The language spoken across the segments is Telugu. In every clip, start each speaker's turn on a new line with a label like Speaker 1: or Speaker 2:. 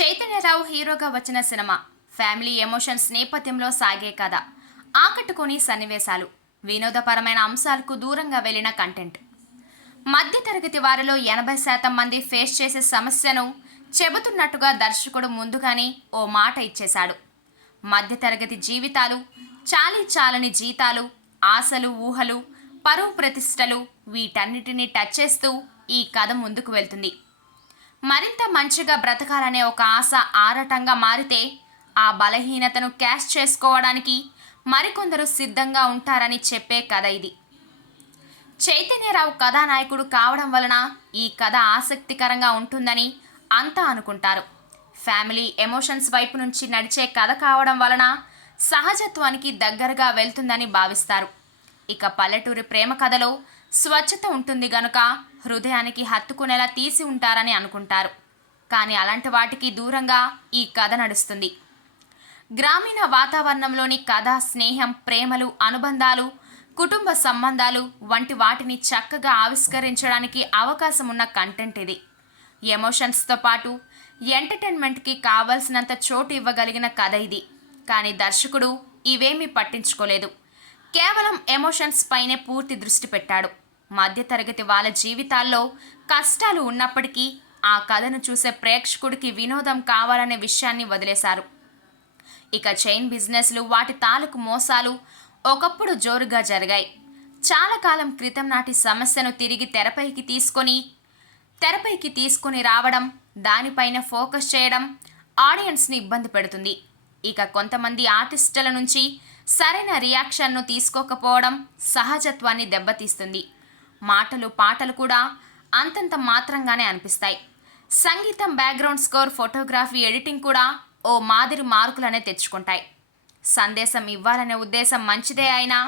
Speaker 1: చైతన్యరావు హీరోగా వచ్చిన సినిమా. ఫ్యామిలీ ఎమోషన్స్ నేపథ్యంలో సాగే కథ. ఆకట్టుకొని సన్నివేశాలు. వినోదపరమైన అంశాలకు దూరంగా వెళ్ళిన కంటెంట్. మధ్యతరగతి వారిలో ఎనభై శాతం మంది ఫేస్ చేసే సమస్యను చెబుతున్నట్టుగా దర్శకుడు ముందుగానే ఓ మాట ఇచ్చేశాడు. మధ్యతరగతి జీవితాలు చాలీ చాలని జీతాలు ఆశలు ఊహలు పరువు ప్రతిష్టలు వీటన్నిటినీ టచ్ చేస్తూ ఈ కథ ముందుకు వెళ్తుంది. మరింత మంచిగా బ్రతకాలనే ఒక ఆశ ఆరటంగా మారితే ఆ బలహీనతను క్యాష్ చేసుకోవడానికి మరికొందరు సిద్ధంగా ఉంటారని చెప్పే కథ ఇది. చైతన్యరావు కథానాయకుడు కావడం వలన ఈ కథ ఆసక్తికరంగా ఉంటుందని అంతా అనుకుంటారు. ఫ్యామిలీ ఎమోషన్స్ వైపు నుంచి నడిచే కథ కావడం వలన సహజత్వానికి దగ్గరగా వెళ్తుందని భావిస్తారు. ఇక పల్లెటూరి ప్రేమ కథలో స్వచ్ఛత ఉంటుంది గనుక హృదయానికి హత్తుకునేలా తీసి ఉంటారని అనుకుంటారు. కానీ అలాంటి వాటికి దూరంగా ఈ కథ నడుస్తుంది. గ్రామీణ వాతావరణంలోని కథ స్నేహం ప్రేమలు అనుబంధాలు కుటుంబ సంబంధాలు వంటి వాటిని చక్కగా ఆవిష్కరించడానికి అవకాశం ఉన్న కంటెంట్ ఇది ఎమోషన్స్తో పాటు ఎంటర్టైన్మెంట్కి కావలసినంత చోటు ఇవ్వగలిగిన కథ ఇది. కానీ దర్శకుడు ఇవేమీ పట్టించుకోలేదు. కేవలం ఎమోషన్స్ పైనే పూర్తి దృష్టి పెట్టాడు. మధ్యతరగతి వాళ్ళ జీవితాల్లో కష్టాలు ఉన్నప్పటికీ ఆ కథను చూసే ప్రేక్షకుడికి వినోదం కావాలనే విషయాన్ని వదిలేశారు. ఇక చైన్ బిజినెస్లు వాటి తాలూకు మోసాలు ఒకప్పుడు జోరుగా జరిగాయి. చాలా కాలం క్రితం నాటి సమస్యను తిరిగి తెరపైకి తీసుకొని తెరపైకి తీసుకొని రావడం దానిపైన ఫోకస్ చేయడం ఆడియన్స్ని ఇబ్బంది పెడుతుంది. ఇక కొంతమంది ఆర్టిస్టుల నుంచి సరైన రియాక్షన్ను తీసుకోకపోవడం సహజత్వాన్ని దెబ్బతీస్తుంది. మాటలు పాటలు కూడా అంతంత మాత్రంగానే అనిపిస్తాయి. సంగీతం బ్యాక్గ్రౌండ్ స్కోర్ ఫోటోగ్రఫీ ఎడిటింగ్ కూడా ఓ మాదిరి మార్కులనే తెచ్చుకుంటాయి. సందేశం ఇవ్వాలనే ఉద్దేశం మంచిదే అయినా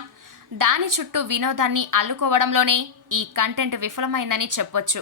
Speaker 1: దాని చుట్టూ వినోదాన్ని అల్లుకోవడంలోనే ఈ కంటెంట్ విఫలమైందని చెప్పొచ్చు.